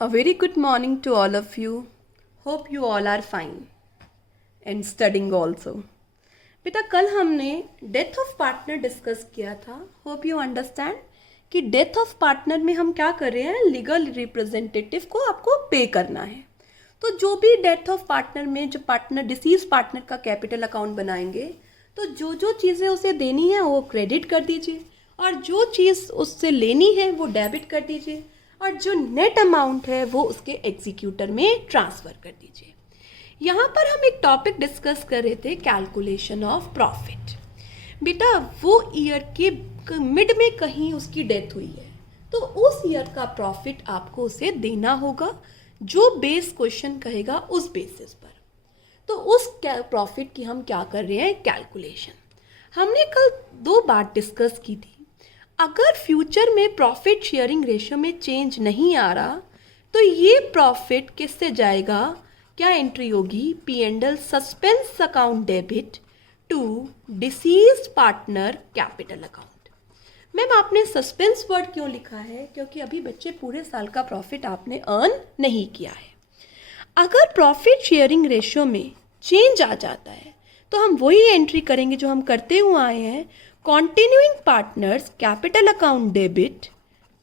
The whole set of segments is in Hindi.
A very good morning to all of you. Hope you all are fine and studying also. बेटा कल हमने डेथ ऑफ पार्टनर डिस्कस किया था. होप यू अंडरस्टैंड कि डेथ ऑफ पार्टनर में हम क्या कर रहे हैं, लीगल रिप्रेजेंटेटिव को आपको पे करना है. तो जो भी डेथ ऑफ पार्टनर में जो पार्टनर डिसीज पार्टनर का कैपिटल अकाउंट बनाएंगे तो जो जो चीज़ें उसे देनी है वो क्रेडिट कर दीजिए और जो चीज़ उससे लेनी है वो डेबिट कर दीजिए और जो नेट अमाउंट है वो उसके एग्जीक्यूटर में ट्रांसफ़र कर दीजिए. यहाँ पर हम एक टॉपिक डिस्कस कर रहे थे, कैलकुलेशन ऑफ प्रॉफिट. बेटा वो ईयर के मिड में कहीं उसकी डेथ हुई है तो उस ईयर का प्रॉफिट आपको उसे देना होगा जो बेस क्वेश्चन कहेगा उस बेसिस पर. तो उस प्रॉफिट की हम क्या कर रहे हैं, कैलकुलेशन. हमने कल 2 बात डिस्कस की थी. अगर फ्यूचर में प्रॉफिट शेयरिंग रेशियो में चेंज नहीं आ रहा तो ये प्रॉफिट किससे जाएगा, क्या एंट्री होगी, P and L suspense account debit to deceased partner capital account. Ma'am आपने सस्पेंस वर्ड क्यों लिखा है, क्योंकि अभी बच्चे पूरे साल का प्रॉफिट आपने अर्न नहीं किया है. अगर प्रॉफिट शेयरिंग रेशियो में चेंज आ जाता है तो हम वही एंट्री करेंगे जो हम करते हुए आए हैं, continuing partners capital account debit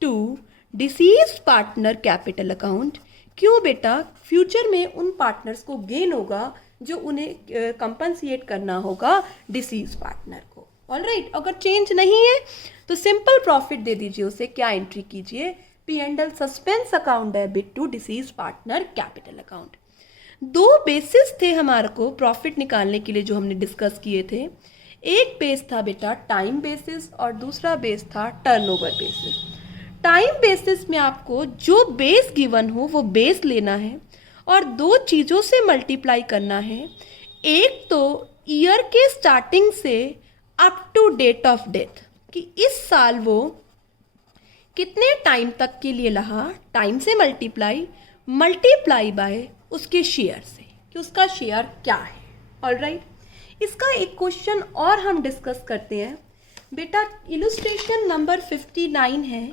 to deceased partner capital account. क्यों बेटा, फ्यूचर में उन पार्टनर्स को गेन होगा जो उन्हें कंपनसेट करना होगा डिसीज पार्टनर को. ऑलराइट, अगर चेंज नहीं है तो सिंपल प्रॉफिट दे दीजिए उसे. क्या एंट्री कीजिए, P and L suspense account debit to deceased partner capital account. 2 basis थे हमारे को प्रॉफिट निकालने के लिए जो हमने डिस्कस किए थे. एक बेस था बेटा टाइम बेसिस और दूसरा बेस था टर्नओवर बेसिस. टाइम बेसिस में आपको जो बेस गिवन हो वो बेस लेना है और 2 चीज़ों से मल्टीप्लाई करना है. एक तो ईयर के स्टार्टिंग से up to date of death कि इस साल वो कितने टाइम तक के लिए रहा, टाइम से मल्टीप्लाई बाय उसके शेयर से कि उसका शेयर क्या है. ऑलराइट, इसका एक क्वेश्चन और हम डिस्कस करते हैं. बेटा इलुस्ट्रेशन नंबर 59 है,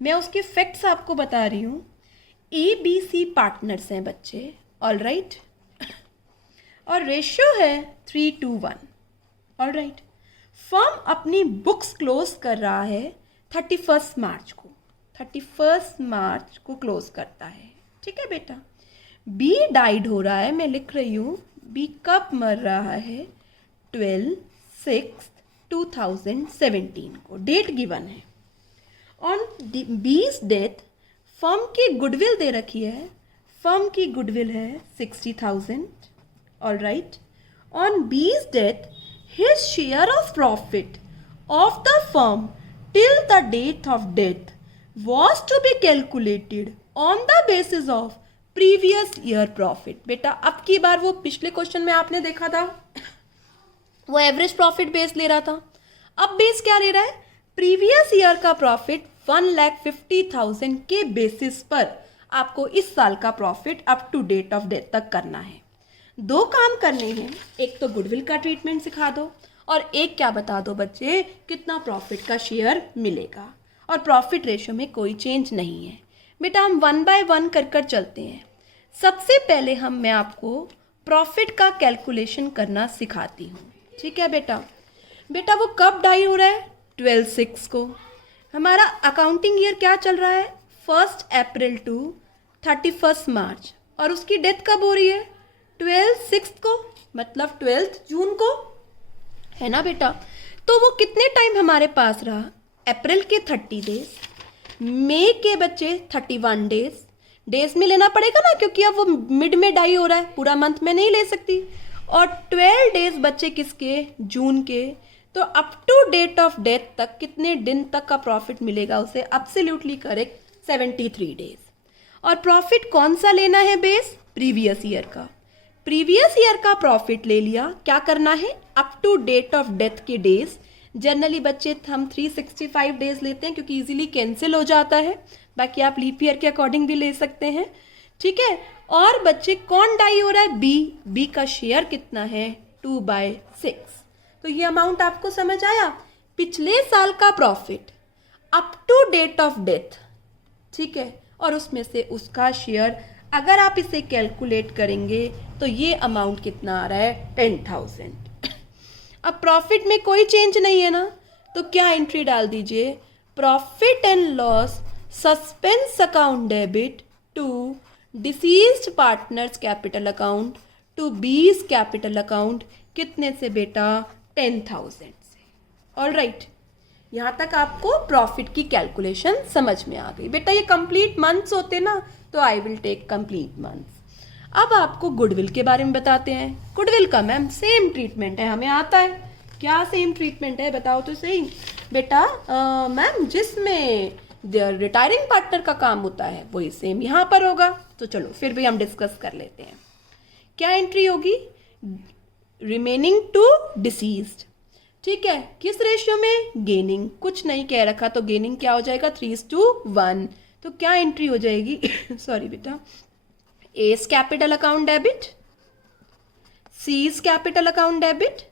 मैं उसके फैक्ट्स आपको बता रही हूँ. ABC पार्टनर्स हैं बच्चे. ऑलराइट, और रेशियो है 3:1. ऑलराइट, फर्म अपनी बुक्स क्लोज कर रहा है 31 मार्च को क्लोज करता है. ठीक है बेटा, बी डाइड हो रहा है, मैं लिख रही हूँ बी कब मर रहा है, 12/6/2017 को डेट गिवन है. ऑन बीस डेथ फर्म की गुडविल दे रखी है, फर्म की गुडविल है 60,000. Alright, on B's death his share of profit of the firm till the date of death was to be calculated on the basis of previous year profit. बेटा अब की बार वो पिछले क्वेश्चन में आपने देखा था वो एवरेज प्रॉफिट बेस ले रहा था, अब बेस क्या ले रहा है, प्रीवियस ईयर का प्रॉफिट 1,50,000 के बेसिस पर आपको इस साल का profit up to date of death तक करना है. 2 काम करने हैं, एक तो गुडविल का ट्रीटमेंट सिखा दो और एक क्या बता दो बच्चे कितना प्रॉफिट का शेयर मिलेगा. और प्रॉफिट रेशियो में कोई चेंज नहीं है. बेटा हम 1 बाय 1 कर चलते हैं. सबसे पहले मैं आपको प्रॉफिट का कैलकुलेशन करना सिखाती हूँ. ठीक है बेटा वो कब डाई हो रहा है, 12/6 को. हमारा अकाउंटिंग ईयर क्या चल रहा है, 1 अप्रैल टू 31 मार्च, और उसकी डेथ कब हो रही है, 12/6 को, मतलब 12 जून को, है ना बेटा. तो वो कितने टाइम हमारे पास रहा, अप्रैल के 30 डेज, मई के बच्चे 31 डेज में लेना पड़ेगा ना, क्योंकि अब वो मिड में डाई हो रहा है, पूरा मंथ में नहीं ले सकती. और 12 डेज बच्चे किसके, जून के. तो up to date of death तक कितने दिन तक का प्रॉफिट मिलेगा उसे, एब्सोल्युटली करेक्ट 73 डेज. और प्रॉफिट कौन सा लेना है बेस, प्रीवियस ईयर का. प्रीवियस ईयर का प्रॉफिट ले लिया, क्या करना है, up to date of death के डेज. जनरली बच्चे हम 365 डेज लेते हैं क्योंकि इजीली कैंसिल हो जाता है, बाकी आप लीप ईयर के अकॉर्डिंग भी ले सकते हैं. ठीक है, और बच्चे कौन डाई हो रहा है, बी का शेयर कितना है, 2/6. तो ये अमाउंट आपको समझ आया. पिछले साल का profit up to date of death, ठीक है, और उसमें से उसका शेयर अगर आप इसे कैलकुलेट करेंगे तो ये अमाउंट कितना आ रहा है 10,000। अब प्रॉफिट में कोई चेंज नहीं है ना, तो क्या एंट्री डाल दीजिए, profit and loss suspense account debit to deceased partners capital account to B's capital account, कितने से बेटा 10,000 से। ऑल राइट, यहाँ तक आपको प्रॉफिट की कैलकुलेशन समझ में आ गई। बेटा ये कंप्लीट मंथ्स होते ना, तो I will take complete months. अब आपको गुडविल के बारे में बताते हैं। गुडविल का मैम सेम ट्रीटमेंट है, हमें आता है। क्या सेम ट्रीटमेंट है बताओ तो सही बेटा। मैम जिसमें रिटायरिंग पार्टनर का काम होता है वही सेम यहाँ पर होगा। तो चलो फिर भी हम डिस्कस कर लेते हैं। क्या एंट्री होगी, रिमेनिंग टू डिसीज्ड, ठीक है। किस रेशियो में, गेनिंग, कुछ नहीं कह रखा तो गेनिंग क्या हो जाएगा 3:1। तो क्या एंट्री हो जाएगी सॉरी बेटा, A's capital account debit, C's capital account debit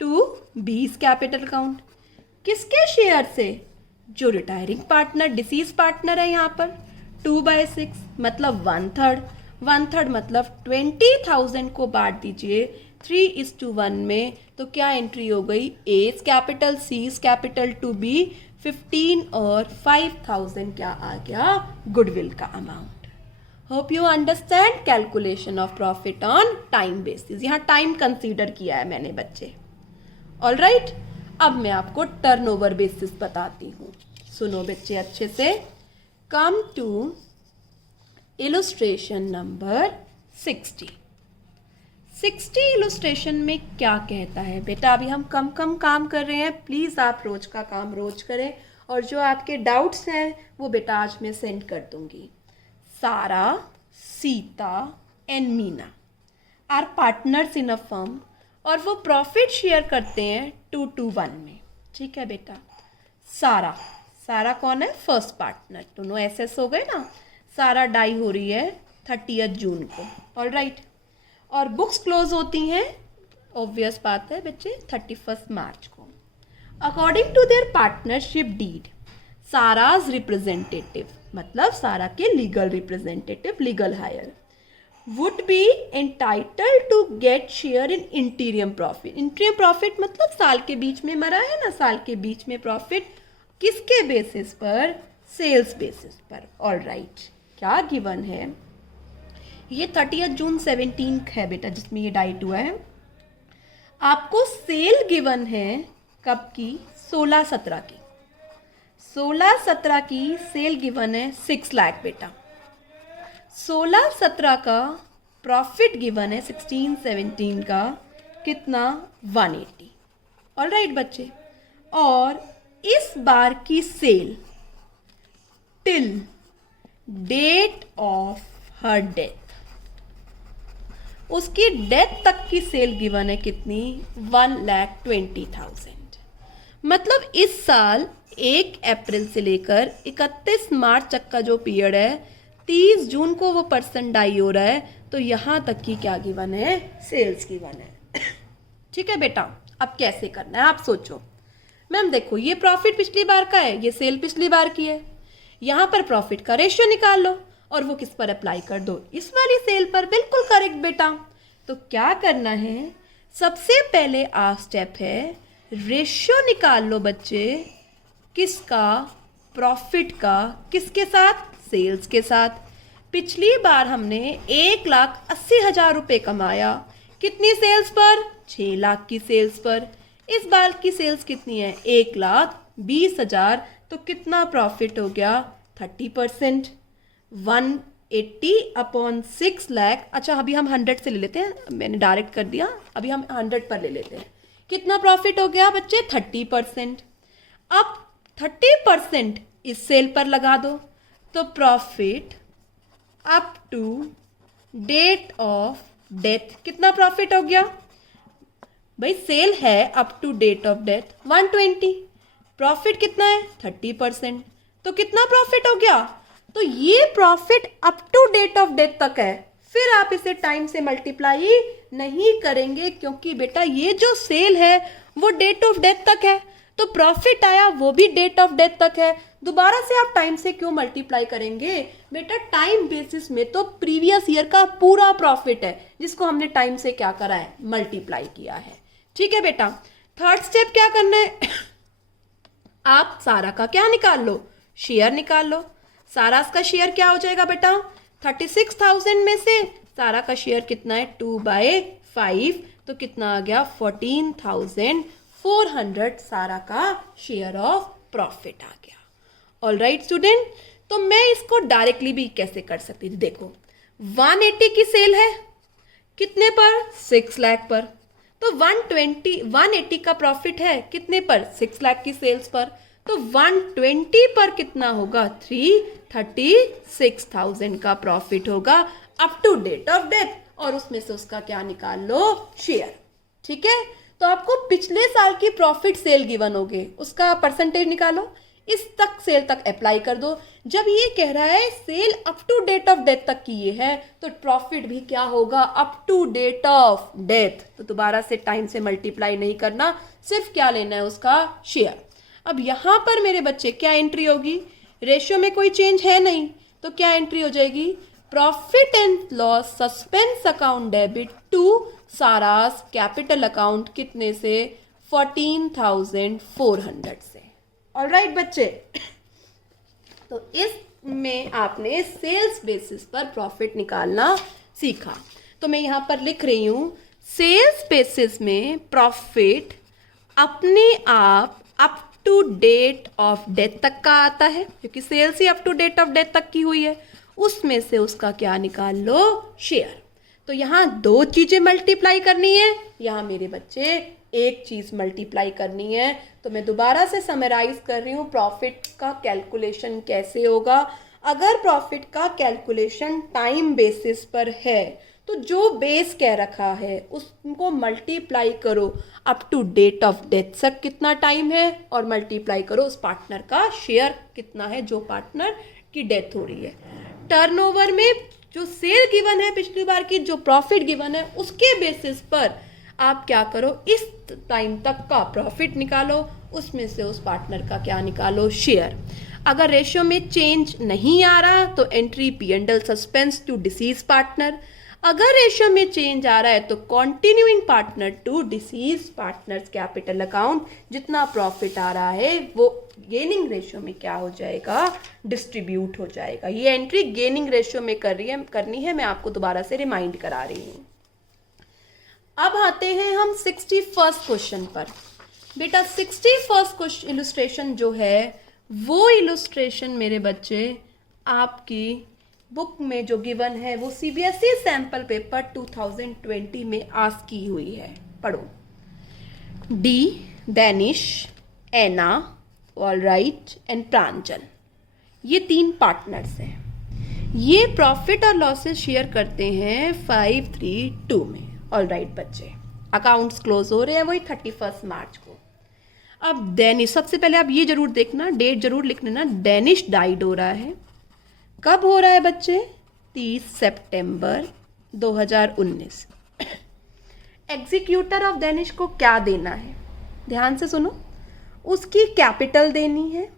to B's capital account. किसके शेयर से, जो रिटायरिंग पार्टनर डिसीज पार्टनर है यहाँ पर, 2/6 मतलब 1/3, 1/3 मतलब 20,000 को बांट दीजिए 3:1 में, तो क्या एंट्री हो गई, A's capital C's capital to B 15 और 5,000 क्या आ गया, गुडविल का amount. Hope you understand calculation of profit on time basis. यहाँ टाइम कंसीडर किया है मैंने बच्चे। ऑल राइट, अब मैं आपको टर्नओवर बेसिस बताती हूँ, सुनो बच्चे अच्छे से। Come to illustration number 60 illustration में क्या कहता है बेटा। अभी हम कम काम कर रहे हैं, प्लीज़ आप रोज का काम रोज करें, और जो आपके डाउट्स हैं वो बेटा आज मैं सेंड कर दूंगी। Sara, Sita and Meena are partners in a firm, और वो प्रॉफिट शेयर करते हैं 2:1 में, ठीक है बेटा। सारा कौन है, फर्स्ट पार्टनर, दोनों एसएस हो गए ना। सारा डाई हो रही है 30 जून को, ऑल राइट। और बुक्स क्लोज होती हैं, ऑब्वियस बात है बच्चे, 31 मार्च को। According to their partnership deed, Sara's representative मतलब सारा के legal representative, legal heir, would be entitled to get share in interim profit. Interim profit मतलब साल के बीच में मरा है ना, साल के बीच में प्रॉफिट किसके बेसिस पर, सेल्स बेसिस पर। ऑल राइट, क्या गिवन है, ये 30 जून 17 है बेटा जिसमें ये डाइट हुआ है। आपको सेल गिवन है कब की, 16-17 की। 16-17 की सेल गिवन है 6 लाख बेटा। 16-17 का प्रॉफिट गिवन है 16-17 का कितना, 180। ऑल राइट बच्चे, और इस बार की sale till date of her death, उसकी डेथ तक की सेल गिवन है कितनी, 1,20,000। मतलब इस साल 1 अप्रैल से लेकर 31 मार्च तक का जो पीरियड है, 30 जून को वो पर्सन डाई हो रहा है, तो यहाँ तक की क्या गिवन है, सेल्स गिवन है। ठीक है बेटा, अब कैसे करना है आप सोचो। मैम देखो ये प्रॉफिट पिछली बार का है, ये सेल पिछली बार की है, यहाँ पर प्रॉफिट का रेशियो निकाल लो और वो किस पर अप्लाई कर दो, इस वाली सेल पर। बिल्कुल करेक्ट बेटा। तो क्या करना है, सबसे पहले आ स्टेप है रेशियो निकाल लो बच्चे, किसका, प्रॉफिट का, किसके साथ, सेल्स के साथ। पिछली बार हमने 1,80,000 रुपये कमाया, कितनी सेल्स पर, 6 लाख की सेल्स पर। इस बार की सेल्स कितनी है, 1,20,000, तो कितना प्रॉफिट हो गया, 30%, 180 अपॉन 6 लाख। अच्छा अभी हम 100 से ले लेते हैं, मैंने डायरेक्ट कर दिया, अभी हम 100 पर ले लेते हैं। कितना प्रॉफिट हो गया बच्चे, 30%। अब 30% इस सेल पर लगा दो, तो profit up to date of death, कितना प्रॉफिट हो गया भाई, सेल है up to date of death 120, profit कितना है 30%, तो कितना प्रॉफिट हो गया। तो ये profit up to date of death तक है, फिर आप इसे टाइम से मल्टीप्लाई नहीं करेंगे, क्योंकि बेटा ये जो सेल है वो डेट ऑफ डेथ तक है। तो प्रॉफिट आया वो भी डेट ऑफ डेथ तक है। दोबारा से आप टाइम से क्यों मल्टीप्लाई करेंगे बेटा? टाइम बेसिस में तो प्रीवियस ईयर का पूरा प्रॉफिट है जिसको हमने टाइम से क्या करा है, मल्टीप्लाई किया है। ठीक है बेटा। थर्ड स्टेप क्या करना है आप सारा का क्या निकाल लो, शेयर निकाल लो। सारास का शेयर क्या हो जाएगा बेटा? 36,000 में से सारा का शेयर कितना है? 2/5, तो कितना आ गया? 14,400 सारा का शेयर ऑफ प्रॉफिट आ गया। ऑल राइट स्टूडेंट, तो मैं इसको डायरेक्टली भी कैसे कर सकती थी? देखो 180 की सेल है, कितने पर? 6 लाख पर। तो 180 का प्रॉफिट है कितने पर? 6 लाख की सेल्स पर। तो 120 पर कितना होगा? 336,000 का प्रॉफिट होगा up to date of death, और उसमें से उसका क्या निकाल लो? शेयर। ठीक है, तो आपको पिछले साल की प्रॉफिट सेल गिवन होगे, उसका परसेंटेज निकालो, इस तक सेल तक अप्लाई कर दो। जब ये कह रहा है sale up to date of death तक की ये है, तो प्रॉफिट भी क्या होगा? Up to date of death. तो दोबारा से टाइम से मल्टीप्लाई नहीं करना, सिर्फ क्या लेना है? उसका शेयर। अब यहां पर मेरे बच्चे क्या एंट्री होगी? रेशियो में कोई चेंज है नहीं, तो क्या एंट्री हो जाएगी? Profit and loss suspense account debit to सारास कैपिटल अकाउंट, कितने से? 14,400 से। ऑलराइट बच्चे, तो इसमें आपने सेल्स बेसिस पर प्रॉफिट निकालना सीखा। तो मैं यहां पर लिख रही हूं सेल्स बेसिस में प्रॉफिट अपने आप up to date of death तक का आता है, क्योंकि सेल्स ही up to date of death तक की हुई है। उसमें से उसका क्या निकाल लो? शेयर। तो यहाँ दो चीजें मल्टीप्लाई करनी है, यहाँ मेरे बच्चे एक चीज मल्टीप्लाई करनी है। तो मैं दोबारा से समराइज कर रही हूँ प्रॉफिट का कैलकुलेशन कैसे होगा। अगर प्रॉफिट का कैलकुलेशन टाइम बेसिस पर है तो जो बेस कह रखा है उसको मल्टीप्लाई करो up to date of death तक कितना टाइम है, और मल्टीप्लाई करो उस पार्टनर का शेयर कितना है जो पार्टनर की डेथ हो रही है। टर्नओवर में जो सेल गिवन है पिछली बार की, जो प्रॉफिट गिवन है, उसके बेसिस पर आप क्या करो? इस टाइम तक का प्रॉफिट निकालो, उसमें से उस पार्टनर का क्या निकालो? शेयर। अगर रेशियो में चेंज नहीं आ रहा तो entry P&L suspense to deceased partner. अगर रेशियो में चेंज आ रहा है तो continuing partner to deceased partners capital account. जितना प्रॉफिट आ रहा है वो गेनिंग रेशियो में क्या हो जाएगा? डिस्ट्रीब्यूट हो जाएगा। ये एंट्री गेनिंग रेशियो में करनी है, मैं आपको दोबारा से रिमाइंड करा रही हूँ। अब आते हैं हम 61st क्वेश्चन पर। बेटा 61st क्वेश्चन इलस्ट्रेशन जो है वो इलस्ट्रेशन मेरे बच्चे आपकी बुक में जो गिवन है वो CBSE सैंपल पेपर 2020 में आस्क की हुई है। पढ़ो। D, Danish, Ana, alright and Pranjal, ये 3 पार्टनर्स हैं। ये प्रॉफिट और लॉसेस शेयर करते हैं 532 में। ऑलराइट बच्चे, अकाउंट्स क्लोज हो रहे हैं वही 31 मार्च को। अब डैनिश, सबसे पहले आप ये जरूर देखना, डेट जरूर लिख लेना, डैनिश डाइड हो रहा है। कब हो रहा है बच्चे? 30 सितंबर 2019। एग्जीक्यूटर ऑफ डैनिश को क्या देना है? ध्यान से सुनो, उसकी कैपिटल देनी है।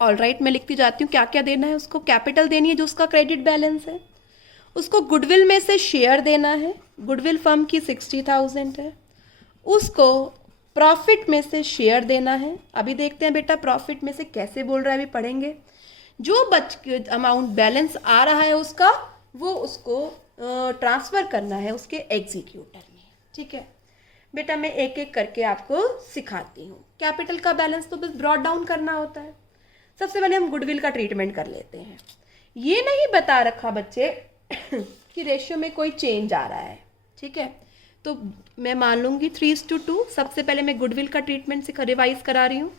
ऑलराइट, मैं लिखती जाती हूँ क्या क्या देना है उसको। कैपिटल देनी है जो उसका क्रेडिट बैलेंस है। उसको गुडविल में से शेयर देना है, गुडविल फर्म की 60,000 है। उसको प्रॉफिट में से शेयर देना है। अभी देखते हैं बेटा प्रॉफिट में से कैसे बोल रहा है, अभी पढ़ेंगे। जो अमाउंट बैलेंस आ रहा है उसका, वो उसको ट्रांसफ़र करना है उसके एग्जीक्यूटर में। ठीक है बेटा, मैं एक एक करके आपको सिखाती हूँ। कैपिटल का बैलेंस तो बस ब्रॉट डाउन करना होता है। सबसे पहले हम गुडविल का ट्रीटमेंट कर लेते हैं। ये नहीं बता रखा बच्चे कि रेशियो में कोई चेंज आ रहा है। ठीक है, तो मैं मान लूँगी 3:2। सबसे पहले मैं गुडविल का ट्रीटमेंट से रिवाइज करा रही हूँ।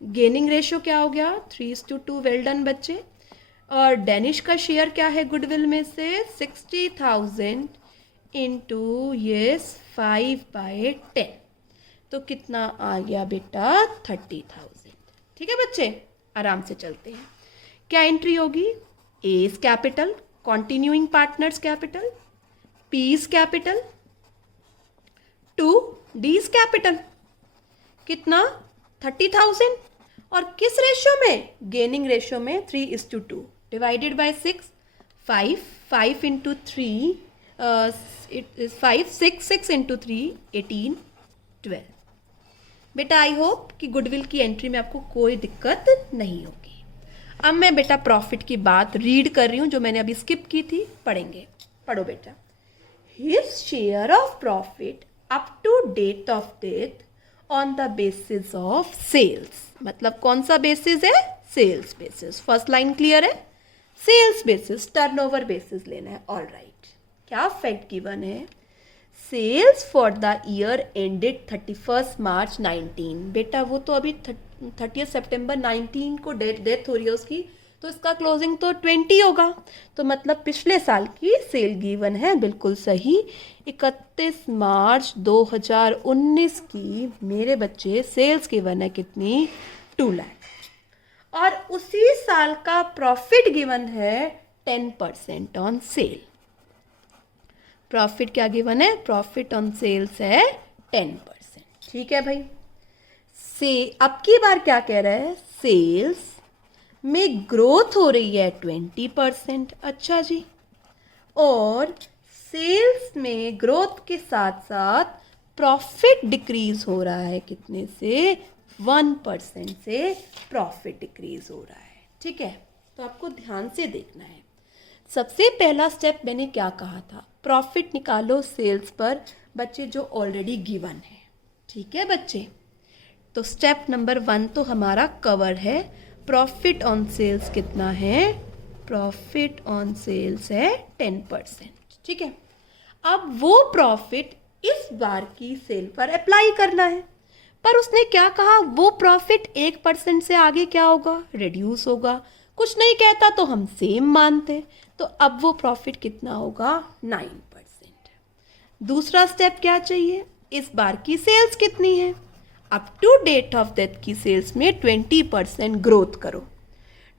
गेनिंग रेशियो क्या हो गया? 3:2। वेल डन बच्चे। और डैनिश का शेयर क्या है गुडविल में से? 60,000 इंटू 5/10, तो कितना आ गया बेटा? 30,000। ठीक है बच्चे, आराम से चलते हैं। क्या एंट्री होगी? A's capital, continuing partners capital, P's capital to D's capital, कितना? 30,000 और किस रेशियो में? गेनिंग रेशियो में 3:2 divided by 6 5 into 3 it is 5 6 into 3 18 12। बेटा आई होप कि गुडविल की एंट्री में आपको कोई दिक्कत नहीं होगी। अब मैं बेटा प्रॉफिट की बात रीड कर रही हूँ जो मैंने अभी स्किप की थी, पढ़ेंगे। पढ़ो बेटा। His share of profit up to date of death on the basis of sales. मतलब कौन सा बेसिस है? Sales basis. First line clear है? सेल्स बेसिस, टर्नओवर बेसिस लेना है। All right. क्या फैक्ट गिवन है? Sales for the year ended 31 March 19। बेटा वो तो अभी 30 सितंबर 19 को डेथ हो रही है उसकी, तो इसका क्लोजिंग तो 20 होगा। तो मतलब पिछले साल की सेल गिवन है, बिल्कुल सही। 31 मार्च 2019 की मेरे बच्चे सेल्स गिवन है कितनी? 2 लाख। और उसी साल का प्रॉफिट गिवन है 10% ऑन सेल। प्रॉफिट क्या गिवन है? प्रॉफिट ऑन सेल्स है 10%। ठीक है भाई। अब की बार क्या कह रहा है? सेल्स में ग्रोथ हो रही है 20%। अच्छा जी। और सेल्स में ग्रोथ के साथ साथ प्रॉफिट डिक्रीज हो रहा है कितने से? 1% से प्रॉफिट डिक्रीज हो रहा है। ठीक है, तो आपको ध्यान से देखना है। सबसे पहला स्टेप मैंने क्या कहा था? प्रॉफिट निकालो सेल्स पर बच्चे जो ऑलरेडी गिवन है। ठीक है बच्चे, तो स्टेप नंबर 1 तो हमारा कवर है। प्रॉफिट ऑन सेल्स कितना है? प्रॉफिट ऑन सेल्स है 10%। ठीक है, अब वो प्रॉफिट इस बार की सेल पर अप्लाई करना है। पर उसने क्या कहा? वो प्रॉफिट 1% से आगे क्या होगा? रिड्यूस होगा। कुछ नहीं कहता तो हम सेम मानते। तो अब वो प्रॉफिट कितना होगा? 9%। दूसरा स्टेप क्या चाहिए? इस बार की सेल्स कितनी है? Up to date of death की सेल्स में 20% ग्रोथ करो।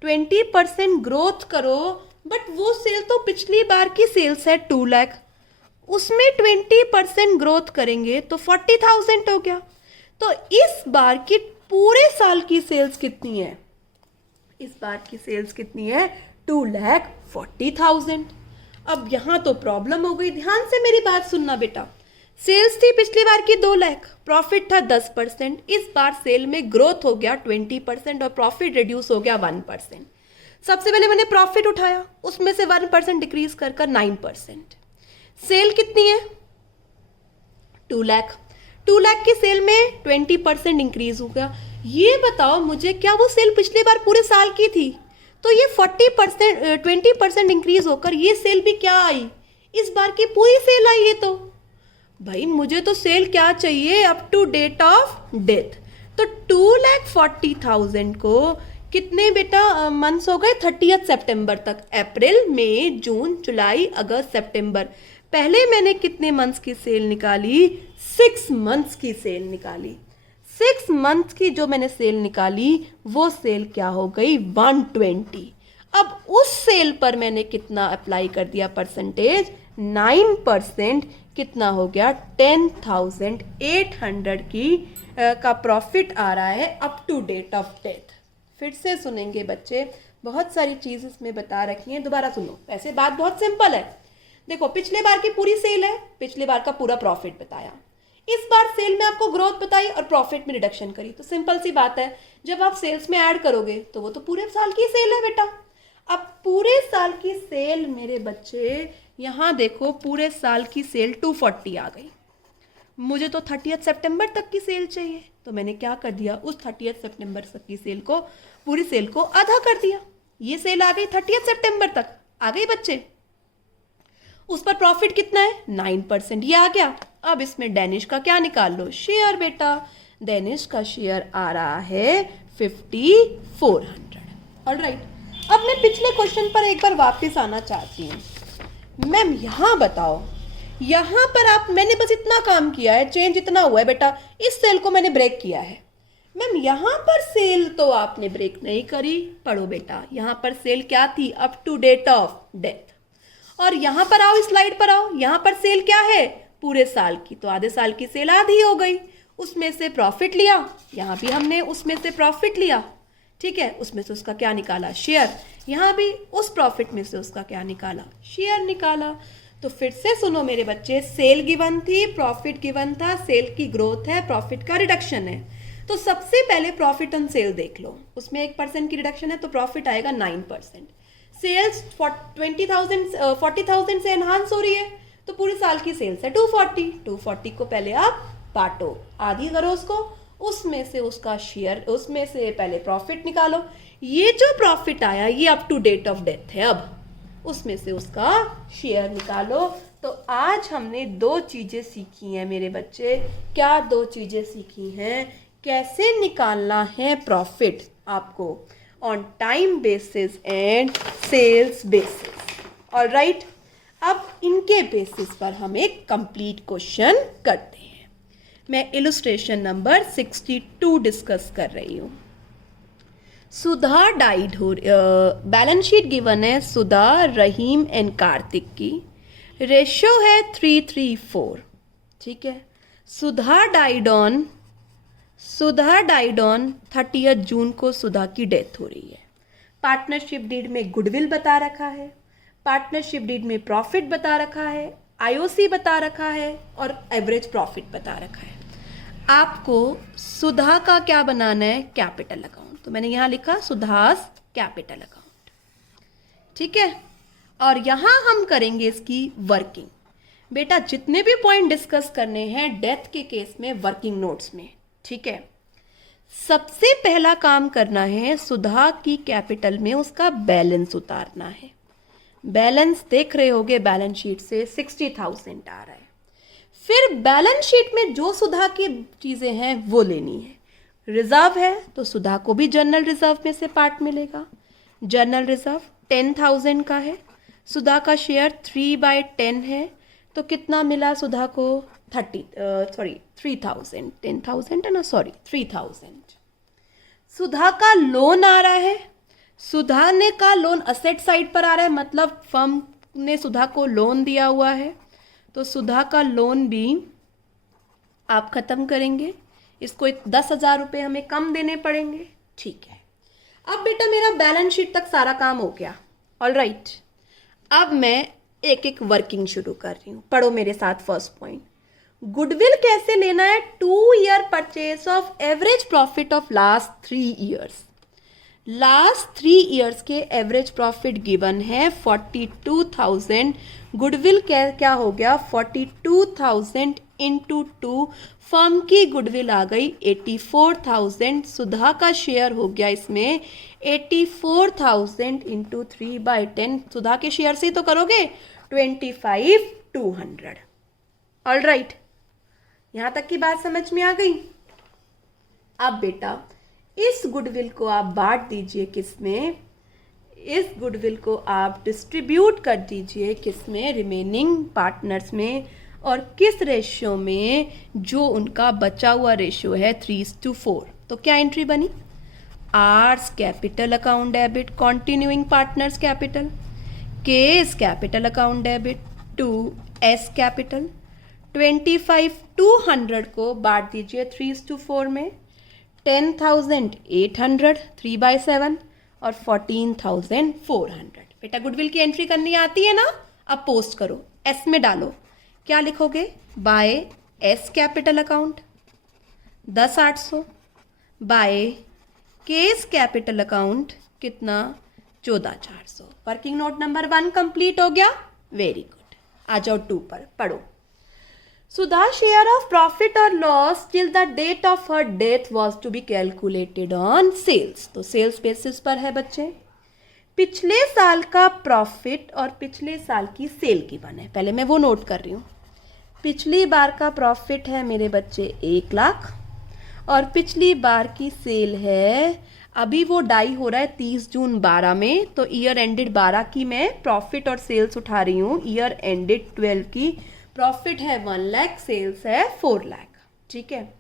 20% ग्रोथ करो, बट वो सेल तो पिछली बार की सेल्स है 2 लाख, उसमें 20% ग्रोथ करेंगे तो 40,000 हो गया। तो इस बार की पूरे साल की सेल्स कितनी है? इस बार की सेल्स कितनी है? 2,40,000। अब यहां तो प्रॉब्लम हो गई। ध्यान से मेरी बात सुनना बेटा। सेल्स थी पिछली बार की 2 लाख, प्रॉफिट था 10%। इस बार सेल में ग्रोथ हो गया 20% और प्रॉफिट रिड्यूस हो गया 1%। सबसे पहले मैंने प्रॉफिट उठाया, उसमें से 1% डिक्रीज कर 9%। सेल कितनी है? 2 लाख। 2 लाख की सेल में 20% इंक्रीज हो गया। ये बताओ मुझे, क्या वो सेल पिछली बार पूरे साल की थी? तो ये 20% इंक्रीज होकर ये सेल भी क्या आई? इस बार की पूरी सेल आई है। तो भाई मुझे तो सेल क्या चाहिए? Up to date of death. तो 2,40,000 को कितने बेटा मंथ्स हो गए? 30 सितंबर तक। अप्रैल, मई, जून, जुलाई, अगस्त, सितंबर। पहले मैंने कितने मंथ्स की सेल निकाली? 6 मंथ्स की सेल निकाली। 6 मंथ्स की जो मैंने सेल निकाली वो सेल क्या हो गई? 120। अब उस सेल पर मैंने कितना अप्लाई कर दिया परसेंटेज? 9%। कितना हो गया? 10,800 की का प्रॉफिट आ रहा है up to date of death. फिर से सुनेंगे बच्चे, बहुत सारी चीज़ इसमें बता रखी हैं, दोबारा सुनो। वैसे बात बहुत सिंपल है। देखो, पिछले बार की पूरी सेल है, पिछले बार का पूरा प्रॉफिट बताया। इस बार सेल में आपको ग्रोथ बताई और प्रॉफिट में रिडक्शन करी। तो सिंपल सी बात है, जब आप सेल्स में ऐड करोगे तो वो तो पूरे साल की सेल है बेटा। अब पूरे साल की सेल मेरे बच्चे, यहाँ देखो, पूरे साल की सेल 240 आ गई। मुझे तो 30 सितंबर तक की सेल चाहिए, तो मैंने क्या कर दिया? उस 30 सितंबर तक की सेल को, पूरी सेल को आधा कर दिया। ये सेल आ गई 30 सितंबर तक, आ गई बच्चे। उस पर प्रॉफिट कितना है? 9%। ये आ गया। अब इसमें डेनिश का क्या निकाल लो? शेयर बेटा। डेनिश का शेयर आ रहा है 5,400। ऑलराइट, अब मैं पिछले क्वेश्चन पर एक बार वापस आना चाहती हूँ। मैम यहाँ बताओ, यहाँ पर मैंने बस इतना काम किया है, चेंज इतना हुआ है बेटा, इस सेल को मैंने ब्रेक किया है। मैम यहाँ पर सेल तो आपने ब्रेक नहीं करी। पढ़ो बेटा, यहाँ पर सेल क्या थी? Up to date of death. और यहाँ पर आओ, स्लाइड पर आओ, यहाँ पर सेल क्या है? पूरे साल की। तो आधे साल की सेल आधी हो गई, उसमें से प्रॉफिट लिया, यहाँ भी हमने उसमें से प्रॉफिट लिया, ठीक है, उसमें से उसका क्या निकाला, शेयर, यहाँ भी उस प्रॉफिट में से उसका क्या निकाला, शेयर निकाला। तो फिर से सुनो मेरे बच्चे, सेल गिवन थी, प्रॉफिट गिवन था, सेल की ग्रोथ है, प्रॉफिट का रिडक्शन है। तो सबसे पहले प्रॉफिट ऑन सेल देख लो, उसमें 1% की रिडक्शन है तो प्रॉफिट आएगा 9%। सेल्स 40,000 से एनहांस हो रही है तो पूरे साल की सेल्स है 240 को पहले आप बांटो, आधी करो उसको, उसमें से उसका शेयर, उसमें से पहले प्रॉफिट निकालो। ये जो प्रॉफिट आया ये up to date of death है, अब उसमें से उसका शेयर निकालो। तो आज हमने 2 चीजें सीखी हैं मेरे बच्चे। क्या 2 चीजें सीखी हैं? कैसे निकालना है प्रॉफिट आपको on time basis and sales basis. Alright, अब इनके बेसिस पर हम एक कंप्लीट क्वेश्चन करते हैं। मैं इलस्ट्रेशन नंबर 62 डिस्कस कर रही हूँ। सुधा डाइड हो, बैलेंस शीट गिवन है सुधा, रहीम एंड कार्तिक की, रेशियो है 3:3:4, ठीक है। सुधा डाइड ऑन 30 जून को सुधा की डेथ हो रही है। पार्टनरशिप डीड में गुडविल बता रखा है, पार्टनरशिप डीड में प्रॉफिट बता रखा है, आईओसी बता रखा है और एवरेज प्रॉफिट बता रखा है। आपको सुधा का क्या बनाना है? Capital account. तो मैंने यहाँ लिखा सुधास कैपिटल अकाउंट, ठीक है। और यहाँ हम करेंगे इसकी वर्किंग। बेटा जितने भी पॉइंट डिस्कस करने हैं डेथ के केस में वर्किंग नोट्स में, ठीक है। सबसे पहला काम करना है सुधा की कैपिटल में उसका बैलेंस उतारना है। बैलेंस देख रहे होगे, बैलेंस शीट से 60,000 आ रहा है। फिर बैलेंस शीट में जो सुधा की चीजें हैं वो लेनी है। रिजर्व है तो सुधा को भी जनरल रिजर्व में से पार्ट मिलेगा। जनरल रिजर्व 10,000 का है, सुधा का शेयर 3/10 है, तो कितना मिला सुधा को? 3,000, 10,000 है ना, 3,000। सुधा का लोन आ रहा है, सुधा ने का लोन असेट साइड पर आ रहा है, मतलब फर्म ने सुधा को लोन दिया हुआ है, तो सुधा का लोन भी आप खत्म करेंगे। इसको 10,000 रुपये हमें कम देने पड़ेंगे, ठीक है। अब बेटा मेरा बैलेंस शीट तक सारा काम हो गया, ऑलराइट। अब मैं एक एक वर्किंग शुरू कर रही हूँ, पढ़ो मेरे साथ। फर्स्ट पॉइंट, गुडविल कैसे लेना है? 2 year purchase of average profit of last 3 years. Last 3 years के एवरेज प्रॉफिट गिवन है 42,000। गुडविल क्या हो गया? 42,000 इंटू 2, फर्म की गुडविल आ गई 84,000। सुधा का शेयर हो गया इसमें 84,000 इंटू 3/10। सुधा के शेयर से तो करोगे 25,200। ऑलराइट, यहां तक की बात समझ में आ गई। अब बेटा इस गुडविल को आप बांट दीजिए किसमें? इस गुडविल को आप डिस्ट्रीब्यूट कर दीजिए किसमें? रिमेनिंग पार्टनर्स में। और किस रेशियो में? जो उनका बचा हुआ रेशियो है 3:4। तो क्या एंट्री बनी? R's capital account debit continuing partners capital, K's capital account debit to A's capital. 25,200 को बांट दीजिए 3:4 में। 10,800 3/7 और 14,400। बेटा गुडविल की एंट्री करनी आती है ना? अब पोस्ट करो, एस में डालो। क्या लिखोगे? By S capital account 10,800 by case capital account कितना? 14,400। वर्किंग नोट नंबर 1 कंप्लीट हो गया। Very good. आ जाओ 2 पर, पढ़ो। सुधा शेयर ऑफ प्रॉफिट और loss till the date of her death was to be calculated on sales. तो सेल्स बेसिस पर है बच्चे। पिछले साल का प्रॉफिट और पिछले साल की सेल की बन है, पहले मैं वो नोट कर रही हूँ। पिछली बार का प्रॉफिट है मेरे बच्चे 1 लाख और पिछली बार की सेल है, अभी वो डाई हो रहा है 30 जून 12 में, तो ईयर एंडेड 12 की मैं प्रॉफिट और सेल्स उठा रही हूँ। ईयर एंडेड 12 की प्रॉफिट है 1 लाख, सेल्स है 4 लाख, ठीक है।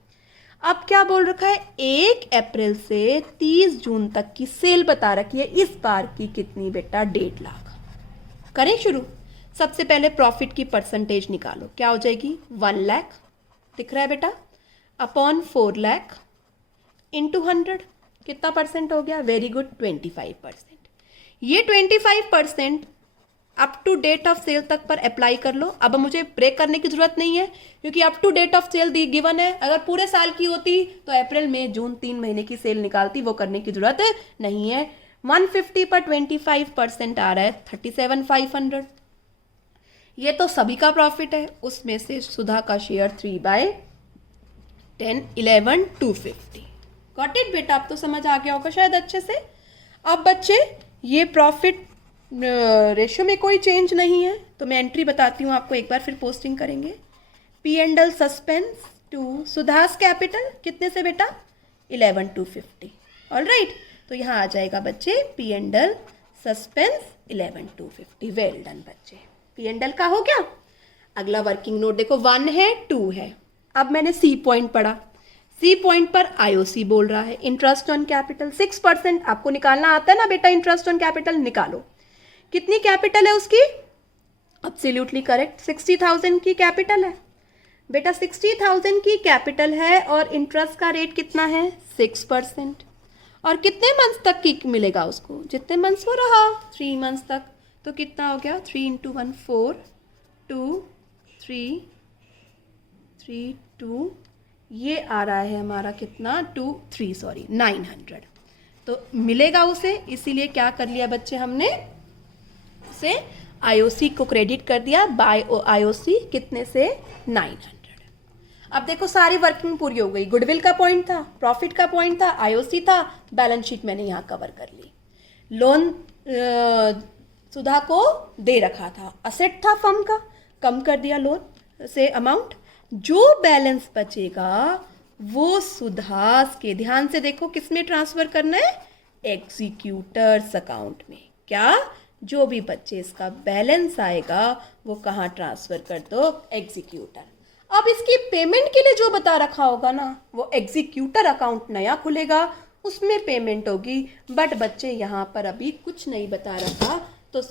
अब क्या बोल रखा है? 1 अप्रैल से 30 जून तक की सेल बता रखी है। इस बार की कितनी बेटा? 1.5 लाख। करें शुरू। सबसे पहले प्रॉफिट की परसेंटेज निकालो, क्या हो जाएगी? 1 लाख। दिख रहा है बेटा? अपॉन 4 लाख इंटू 100 कितना परसेंट हो गया? Very good, 25%। ये 25% up to date of sale तक पर अप्लाई कर लो। अब मुझे ब्रेक करने की जरूरत नहीं है क्योंकि up to date of sale दी गिवन है। अगर पूरे साल की होती तो अप्रैल मई जून 3 महीने की सेल निकालती, वो करने की जरूरत नहीं है। 150 पर 25% आ रहा है 37,500। ये तो सभी का प्रॉफिट है, उसमें से सुधा का शेयर 3/10 11,250। गॉट इट बेटा? आप तो समझ आ गया होगा शायद अच्छे से। अब बच्चे ये प्रॉफिट रेशियो में कोई चेंज नहीं है, तो मैं एंट्री बताती हूँ आपको, एक बार फिर पोस्टिंग करेंगे। P&L सस्पेंस टू सुधास कैपिटल कितने से बेटा? 11,250। ऑलराइट, तो यहाँ आ जाएगा बच्चे P&L सस्पेंस 11,250। वेल डन बच्चे, P&L का हो गया। अगला वर्किंग नोट देखो, 1 है 2 है। अब मैंने सी पॉइंट पढ़ा, सी पॉइंट पर आईओसी बोल रहा है इंटरेस्ट ऑन कैपिटल 6%। आपको निकालना आता है ना बेटा इंटरेस्ट ऑन कैपिटल? निकालो। कितनी कैपिटल है उसकी? एब्सोल्युटली करेक्ट, 60,000 की कैपिटल है बेटा। 60,000 की कैपिटल है और इंटरेस्ट का रेट कितना है? 6%। और कितने मंथ्स तक की मिलेगा उसको? जितने मंथ्स वो रहा, 3 मंथ्स तक। तो कितना हो गया? 3 × 1 4 2 3 3 2, ये आ रहा है हमारा कितना? 900। तो मिलेगा उसे, इसीलिए क्या कर लिया बच्चे हमने? उसे आईओसी को क्रेडिट कर दिया बाय आईओसी कितने से? 900। अब देखो सारी वर्किंग पूरी हो गई। गुडविल का पॉइंट था, प्रॉफिट का पॉइंट था, आईओसी था, बैलेंस शीट मैंने यहाँ कवर कर ली। लोन सुधा को दे रखा था, असेट था फर्म का, कम कर दिया लोन से अमाउंट। जो बैलेंस बचेगा वो सुधास के, ध्यान से देखो, किस में ट्रांसफर करना है? एग्जीक्यूटर्स अकाउंट में। क्या? जो भी बच्चे इसका बैलेंस आएगा वो कहाँ ट्रांसफर कर दो? एग्जीक्यूटर। अब इसकी पेमेंट के लिए जो बता रखा होगा ना, वो एग्जीक्यूटर अकाउंट नया खुलेगा, उसमें पेमेंट होगी। बट बच्चे यहाँ पर अभी कुछ नहीं बता रखा, तो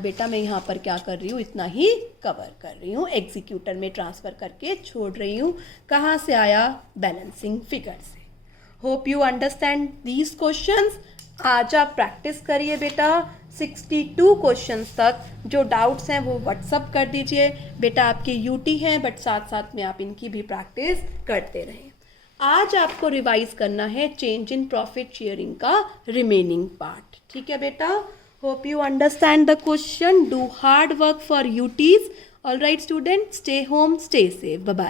बेटा मैं यहाँ पर क्या कर रही हूँ? इतना ही कवर कर रही हूँ, एग्जीक्यूटर में ट्रांसफ़र करके छोड़ रही हूँ। कहाँ से आया? बैलेंसिंग फिगर से। Hope you understand these questions. आज आप प्रैक्टिस करिए बेटा 62 क्वेश्चंस तक। जो डाउट्स हैं वो व्हाट्सअप कर दीजिए बेटा। आपके यूटी हैं बट साथ साथ में आप इनकी भी प्रैक्टिस करते रहें। आज आपको रिवाइज करना है चेंज इन प्रॉफिट शेयरिंग का रिमेनिंग पार्ट। ठीक है बेटा? Hope you understand the question. Do hard work for यूटीज। All right student, stay home, stay safe, bye bye.